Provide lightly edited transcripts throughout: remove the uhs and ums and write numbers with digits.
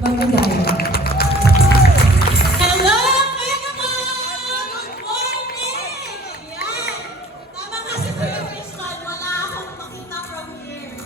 Magagaya. Hello, Megamon! Good morning! Yan! Tama nga si Kuya Crystal, wala akong makita from here.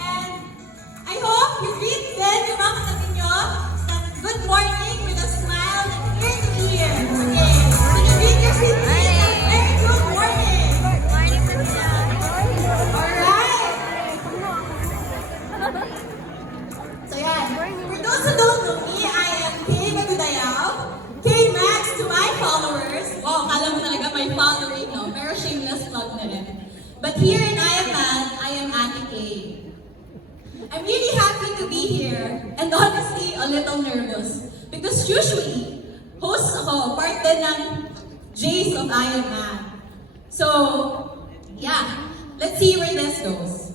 And I hope you greet din yung mga katabi nyo na good morning with a smile and ear to ear. Okay, can you greet your seatmates and very good morning? Alright! So yan, for those who don't know me, I am Kay Magudayao. K-Max to my followers. Wow, kala mo talaga may following, no? Pero shameless plug na rin. But here in I Am Mad, I am Ate Kay. I'm really happy to be here and honestly a little nervous because usually, host ako, part din ng Jays of I Am Mad. So, yeah, let's see where this goes.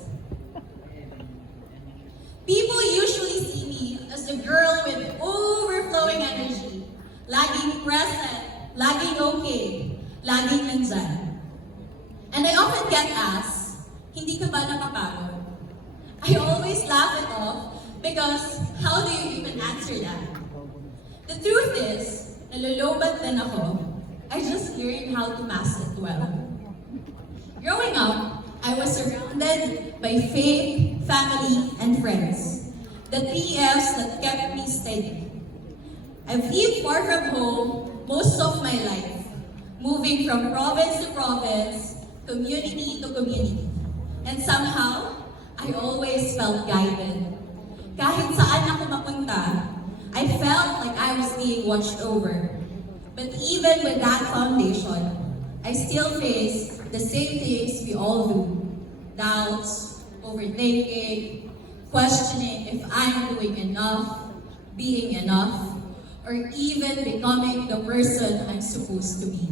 People usually see me as the girl with overflowing energy, laging present, laging okay, laging nandyan. And I often get asked, hindi ka ba napapagod? I always laugh it off because how do you even answer that? The truth is, nalolobat din ako. I just learned how to mask it well. Growing up, I was surrounded by faith, family, and friends. The three F's that kept me steady. I've lived far from home most of my life, moving from province to province, community to community. And somehow, I always felt guided. Kahit saan ako mapunta, I felt like I was being watched over. But even with that foundation, I still face the same things we all do. Doubts, overthinking, questioning if I'm doing enough, being enough, or even becoming the person I'm supposed to be.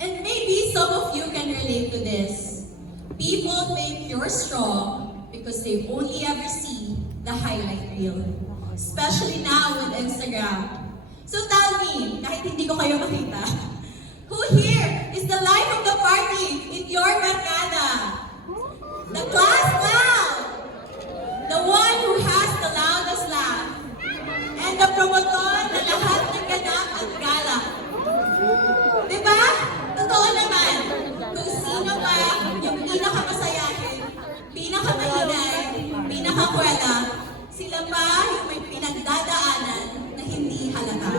And maybe some of you can relate to this. People think you're strong because they only ever see the highlight reel. Especially now with Instagram. So tell me, kahit hindi ko kayo makita, who here is the life of the party in your barkada? The class clown! The one who has the loudest laugh. And the promotor na lahat ng ganap at gala. Diba? Totoo naman, kung sino ba yung pinakamasayahin, pinakamaingay, pinakakwela, sila pa yung may pinagdadaanan na hindi halata.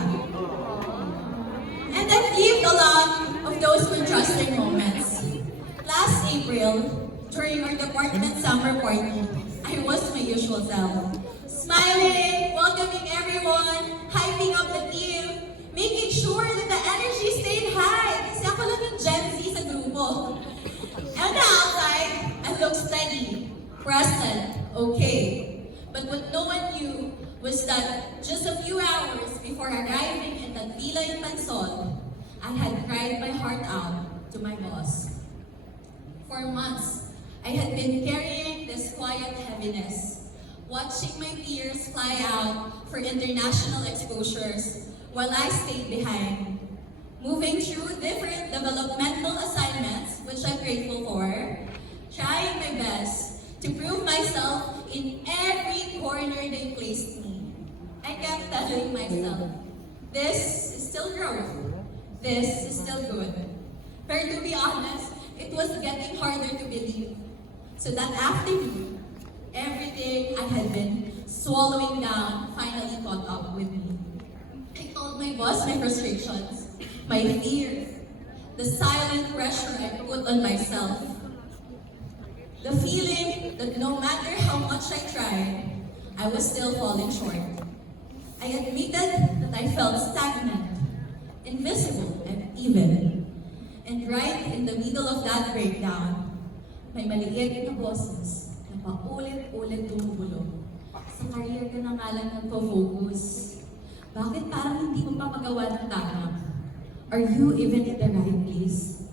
And I've lived a lot of those contrasting moments. Last April, during our department summer party, I was my usual self. Smiling, welcoming everyone, hyping up the team, making sure that the energy stayed high. Kasi ako lang yung Gen Z sa grupo. And the outside, I looked steady, present, okay. But what no one knew was that just a few hours before arriving at that villa in Pansol, I had cried my heart out to my boss. For months, I had been carrying this quiet heaviness, watching my peers fly out for international exposures while I stayed behind, moving through different developmental assignments, which I'm grateful for, trying my best to prove myself in every corner they placed me. I kept telling myself, this is still growth, this is still good. But to be honest, it was getting harder to believe. So that afternoon, everything I had been swallowing down finally caught up with me. I told my boss my frustrations, my fears, the silent pressure I put on myself, the feeling that no matter how much I tried, I was still falling short. I admitted that I felt stagnant, invisible, and even. And right in the middle of that breakdown, may maliit na boses na paulit-ulit tumubulong. Sa career ka na nga lang nagpo-focus. Bakit parang hindi mo pa magawa ng tama? Are you even in the right place?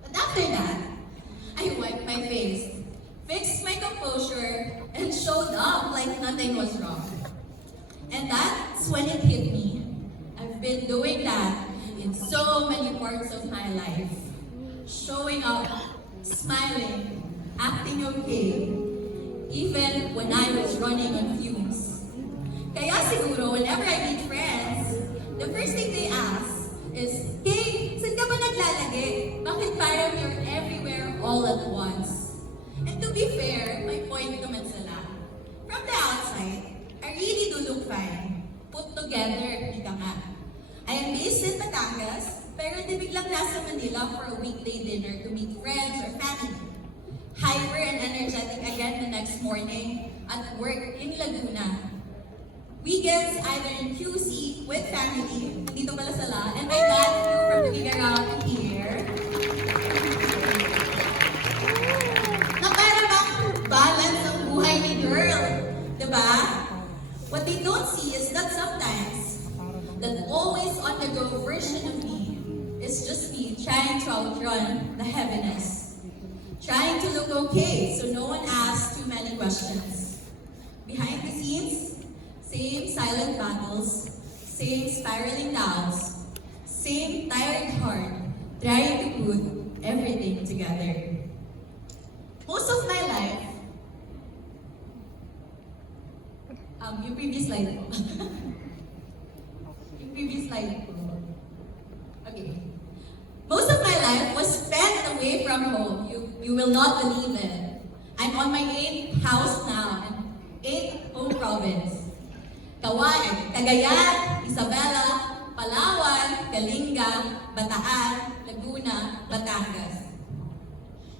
But after that, I wiped my face, fixed my composure, and showed up like nothing was wrong. And that's when it hit me. I've been doing that in so many parts of my life. Showing up, smiling, acting okay, even when I was running on fumes. siguro, whenever I meet friends, the first thing they ask is, "Hey, saan ka ba naglalagi? Bakit parang you're everywhere all at once?" And to be fair, may point naman sila. From the outside, I really do look fine. Put together, ika nga. I am based in Batangas, pero biglang nasa Manila for a weekday dinner to meet friends or family. Hyper and energetic again the next morning at work in Laguna. Weekends either in QC with family, dito pala sala, and my dad flew from Tuguegarao to here. Na para bang balance ang buhay ni girl, diba? What they don't see is that sometimes, that always on-the-go version of me is just me trying to outrun the heaviness. Trying to look okay so no one asks too many questions. Behind the scenes, same silent battles, same spiraling doubts, same tired heart trying to put everything together. Most of my life, yung previous slide po. Yung previous slide po. Okay. Most of my life was spent away from home. You will not believe it. I'm on my 8th house now, and 8th home province. Cagayan, Isabela, Palawan, Kalinga, Bataan, Laguna, Batangas.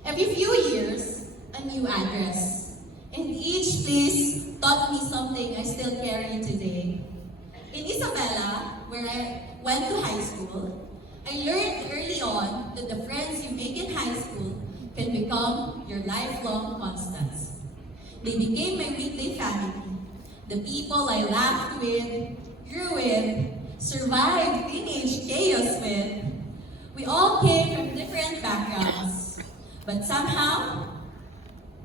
Every few years, a new address. And each place taught me something I still carry today. In Isabela, where I went to high school, I learned early on that the friends you make in high school can become your lifelong constants. They became my weekday family, the people I laughed with, grew with, survived teenage chaos with. We all came from different backgrounds, but somehow,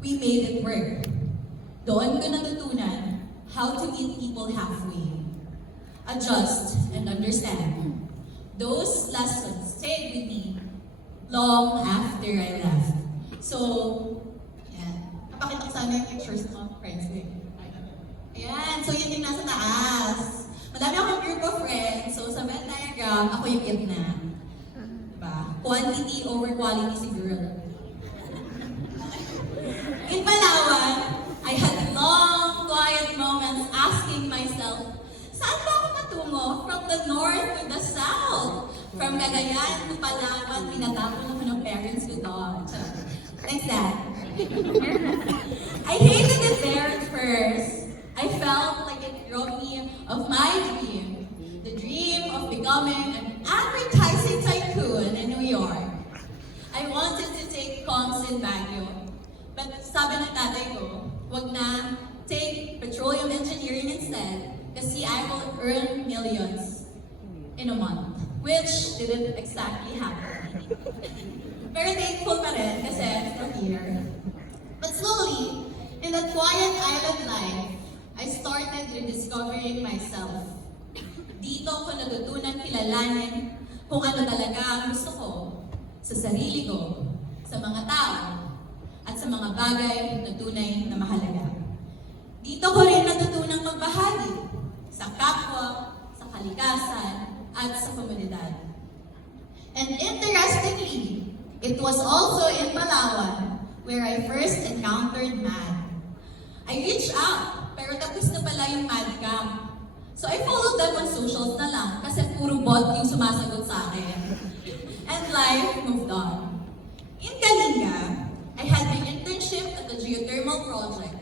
we made it work. Doon ko natutunan how to meet people halfway, adjust and understand. Those lessons stayed with me long after I left. So, yan. Napakita ko sana yung pictures ko, friends ko. Ayan, so yun yung nasa taas. Madami akong group of friends, so sa Venn diagram, ako yung gitna. Diba? Quantity over quality siguro. In Palawan, I had long, quiet moments asking myself, saan ba ako patungo? From the north to the south? From Cagayan to Palawan, tinatapon ako ng parents ko doon. Thanks, Dad. I hated it there at first. I felt like it robbed me of my dream. The dream of becoming an advertising tycoon in New York. I wanted to take comms in Baguio. But sabi ng tatay ko, wag na, take petroleum engineering instead. Kasi I will earn millions in a month, which didn't exactly happen. Very thankful pa rin kasi from here. But slowly, in that quiet island life, I started rediscovering myself. Dito ko natutunan kilalanin kung ano talaga ang gusto ko sa sarili ko, sa mga tao, at sa mga bagay na tunay na mahalaga. Dito ko rin natutunang magbahagi sa kapwa, sa kalikasan, at sa komunidad. And interestingly, it was also in Palawan where I first encountered MAD. I reached out, pero tapos na pala yung MAD camp. So I followed them on socials na lang kasi puro bot yung sumasagot sa akin. And life moved on. In Kalinga, I had my internship at the geothermal project.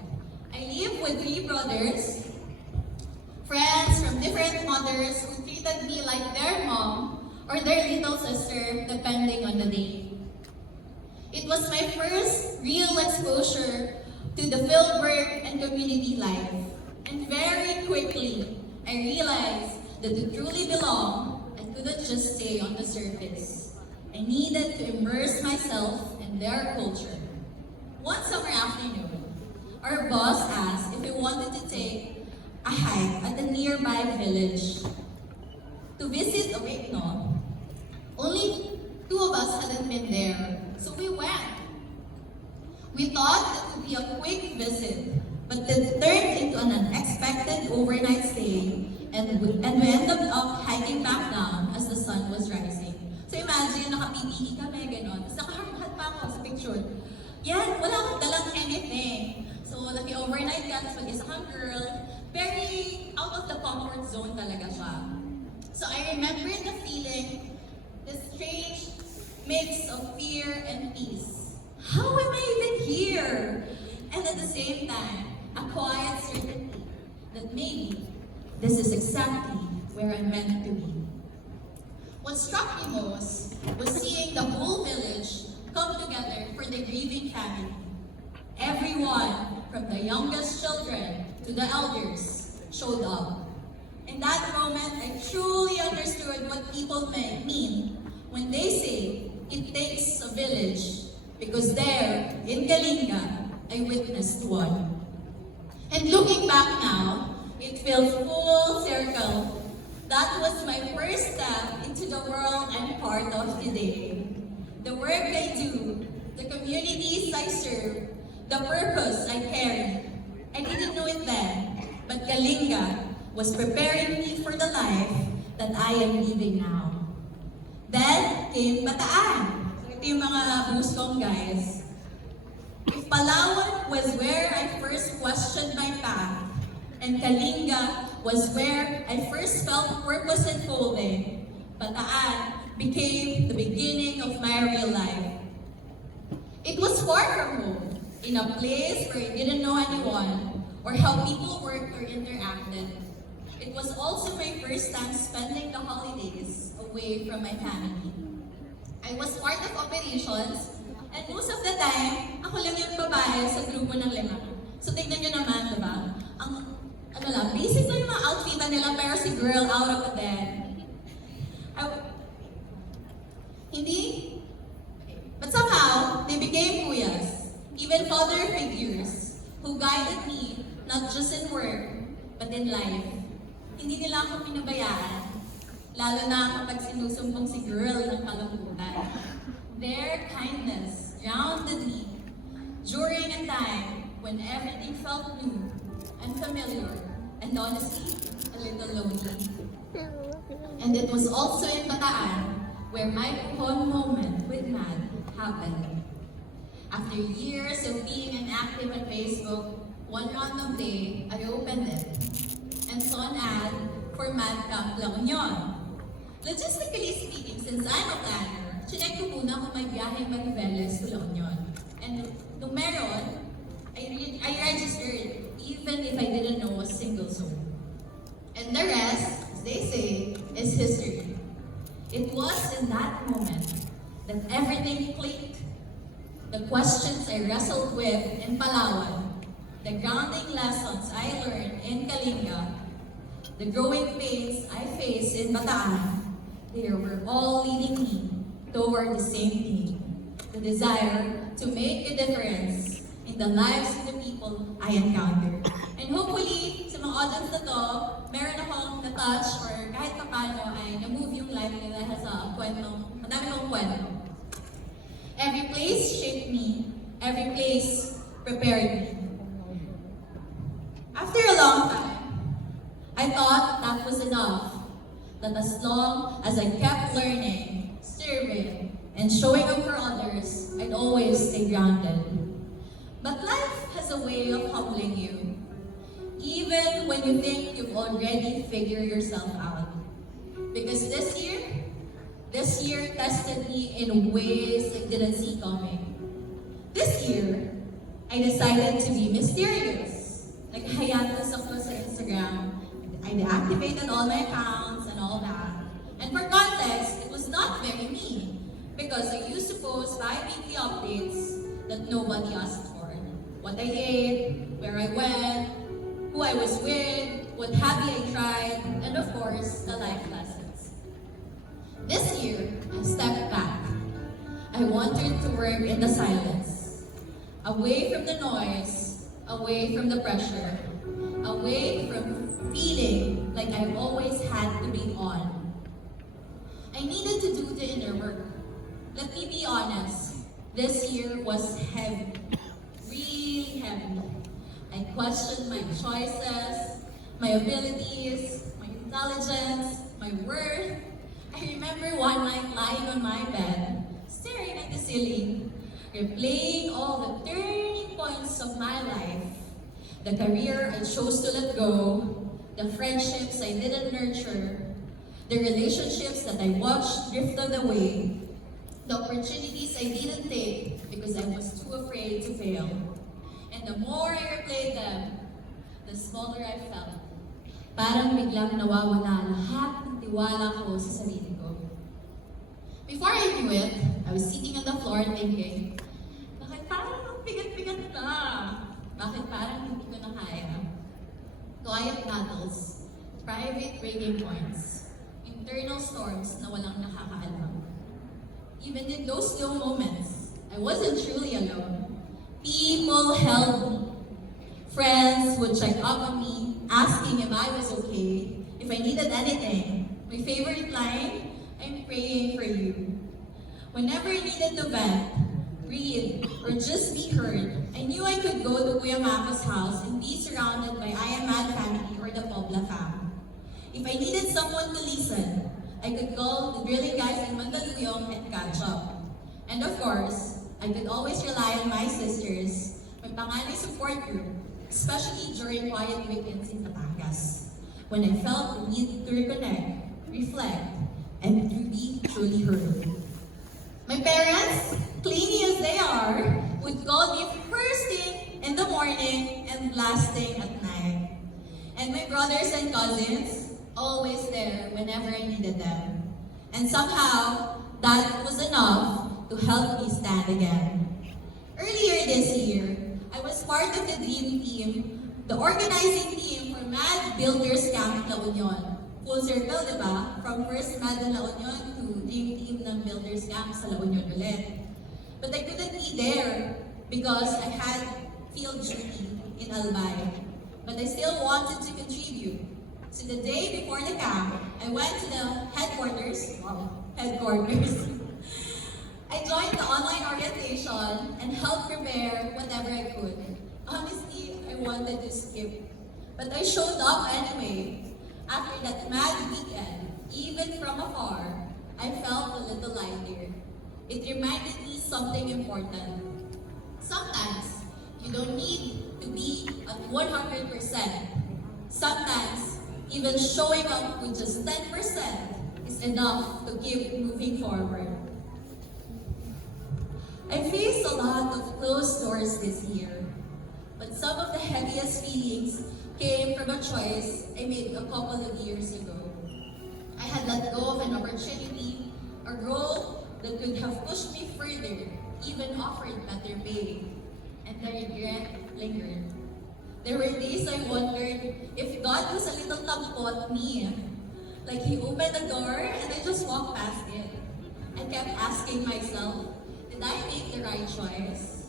I live with 3 brothers, friends from different mothers who treated me like their mom or their little sister, depending on the day. It was my first real exposure to the field work and community life. And very quickly, I realized that to truly belong, I couldn't just stay on the surface. I needed to immerse myself in their culture. One summer afternoon, our boss asked if we wanted to take a hike at a nearby village to visit Awekno. Only 2 of us hadn't been there, so we went. We thought it would be a quick visit, but it turned into an unexpected expected overnight stay, and we ended up hiking back down as the sun was rising. So imagine, naka-PPE kami, gano'n. Tapos naka-hard pa ako sa picture. Yan, wala akong dalang anything. So, naki-overnight ka, tapos mag-isa kang girl. Very out of the comfort zone talaga siya. So, I remember the feeling, the strange mix of fear and peace. How am I even here? And at the same time, a quiet certainty that maybe this is exactly where I'm meant to be. What struck me most was seeing the whole village come together for the grieving family. Everyone, from the youngest children to the elders, showed up. In that moment, I truly understood what people mean when they say it takes a village, because there, in Kalinga, I witnessed one. And looking back now, it feels full circle. That was my first step into the world I'm part of today. The work I do, the communities I serve, the purpose I carry. I didn't know it then, but Kalinga was preparing me for the life that I am living now. Then came Bataan. So ito yung mga buskong guys. If Palawan was where I first questioned my path, and Kalinga was where I first felt purpose unfolding, Bataan became the beginning of my real life. It was far from home, in a place where I didn't know anyone, or how people worked or interacted. It was also my first time spending the holidays away from my family. I was part of operations, and most of the time, ako lang yung babae sa grupo ng 5. So tignan nyo naman, diba? Ang, ano lang, basic lang yung mga outfitan nila, pero si girl out of the den. Hindi, but somehow, they became kuyas, even father figures, who guided me, not just in work, but in life. Hindi nila ako pinabayaan, lalo na kapag sinusumbong si girl ng kalambutan. Their kindness grounded me during a time when everything felt new, unfamiliar, and honestly, a little lonely. And it was also in Bataan where my own moment with Mad happened. After years of being inactive on Facebook, one random day, I opened it and saw an ad for Mad Camp La Union. Logistically speaking, since I'm a planner, chinek ko muna kung may biyaheng Mariveles to La Union. And nung meron, I registered even if I didn't know a single soul. And the rest, as they say, is history. It was in that moment that everything clicked. The questions I wrestled with in Palawan, the grounding lessons I learned in Kalinga, the growing pains I faced in Bataan, they were all leading me toward the same thing, the desire to make a difference in the lives of the people I encounter. And hopefully, sa mga audience na to, meron akong na-touch or kahit pa paano ay na-move yung life nila dahil sa kwento, madami kong kwento. Every place shaped me, every place prepared me. After a long time, I thought that was enough. That as long as I kept learning, serving, and showing up for others, I'd always stay grounded. But life has a way of humbling you. Even when you think you've already figured yourself out. Because this year tested me in ways I didn't see coming. This year, I decided to be mysterious. Naghayatos ako sa Instagram. I deactivated all my accounts and all that. And for context, it was not very me. Because I used to post bi-weekly updates that nobody asked for. What I ate, where I went, who I was with, what hobby I tried, and of course, the life lessons. This year, I stepped back. I wanted to work in the silence. Away from the noise, away from the pressure, away from feeling like I always had to be on. I needed to do the inner work. Let me be honest, this year was heavy, really heavy. I questioned my choices, my abilities, my intelligence, my worth. I remember one night lying on my bed, staring at the ceiling, replaying all the turning points of my life. The career I chose to let go, the friendships I didn't nurture, the relationships that I watched drifted away, the opportunities I didn't take because I was too afraid to fail. And the more I replayed them, the smaller I felt. Parang biglang nawawala lahat ng tiwala ko sa sarili ko. Before I knew it, I was sitting on the floor thinking, bakit parang ang bigat-bigat na? Bakit parang hindi ko na kaya? Quiet battles, private breaking points, internal storms na walang nakakaalam. Even in those slow moments, I wasn't truly alone. People held me. Friends would check up on me, asking if I was okay, if I needed anything. My favorite line, I'm praying for you. Whenever I needed to vent, breathe, or just be heard, I knew I could go to Kuya Mako's house and be surrounded by I Am Mad family or the Pobla fam. If I needed someone to listen, I could call the drilling guys in Mandaluyong and catch up. And of course, I could always rely on my sisters, my panganay support group, especially during quiet weekends in Batangas, when I felt the need to reconnect, reflect, and to be truly heard. My parents, clingy as they are, would call me first thing in the morning and last thing at night. And my brothers and cousins, always there whenever I needed them. And somehow, that was enough to help me stand again. Earlier this year, I was part of the Dream Team, the organizing team for Mad Builders Camp La Union. Full circle, di ba? From first Mad La Union to Dream Team ng Builders Camp sa La Union ulit. But I couldn't be there because I had field duty in Albay. But I still wanted to contribute. So the day before the camp, I went to the headquarters. I joined the online orientation and helped prepare whatever I could. Honestly, I wanted to skip. But I showed up anyway. After that mad weekend, even from afar, I felt a little lighter. It reminded me something important. Sometimes, you don't need to be at 100%. Sometimes, even showing up with just 10% is enough to keep moving forward. I faced a lot of closed doors this year, but some of the heaviest feelings came from a choice I made a couple of years ago. I had let go of an opportunity, a role that could have pushed me further, even offered better pay, and the regret lingered. There were days I wondered if God was a little tampo at me. Like He opened the door and I just walked past it. I kept asking myself, did I make the right choice?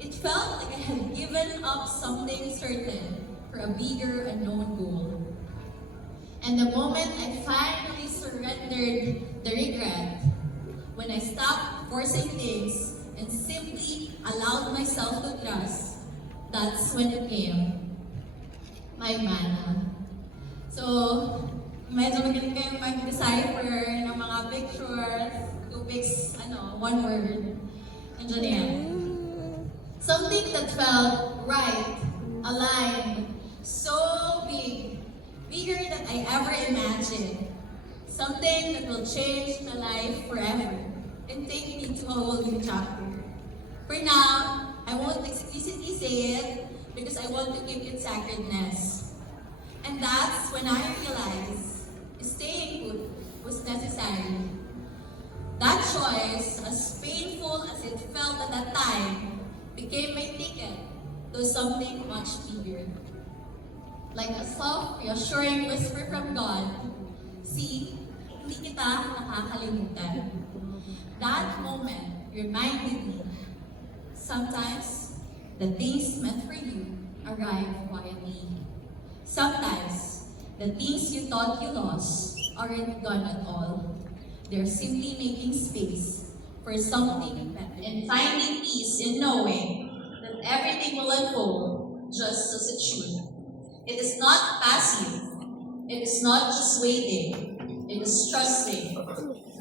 It felt like I had given up something certain for a bigger unknown goal. And the moment I finally surrendered the regret, when I stopped forcing things and simply allowed myself to trust, that's when it came. My mana. So, medyo magaling kayong mag-decipher ng mga pictures, two pics, one word. Nandiyan na yan. Something that felt right, aligned, so big, bigger than I ever imagined. Something that will change my life forever and take me to a whole new chapter. For now, I won't explicitly say it because I want to keep it sacredness. And that's when I realized staying put was necessary. That choice, as painful as it felt at that time, became my ticket to something much bigger. Like a soft, reassuring whisper from God, see, hindi kita nakakalimutan. That moment reminded me, sometimes the things meant for you arrive quietly. Sometimes the things you thought you lost aren't gone at all. They're simply making space for something better and finding peace in knowing that everything will unfold just as it should. It is not passive. It is not just waiting. It is trusting,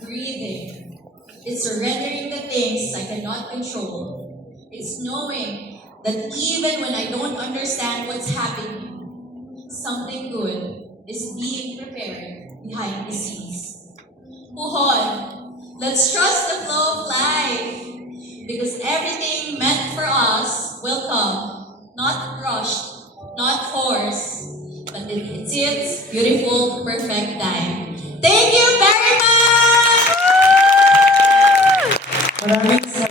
breathing. It's surrendering the things I cannot control. It's knowing that even when I don't understand what's happening, something good is being prepared behind the scenes. Puhon, let's trust the flow of life because everything meant for us will come, not rushed, not forced, but in its beautiful, perfect time. Thank you very much! Maraming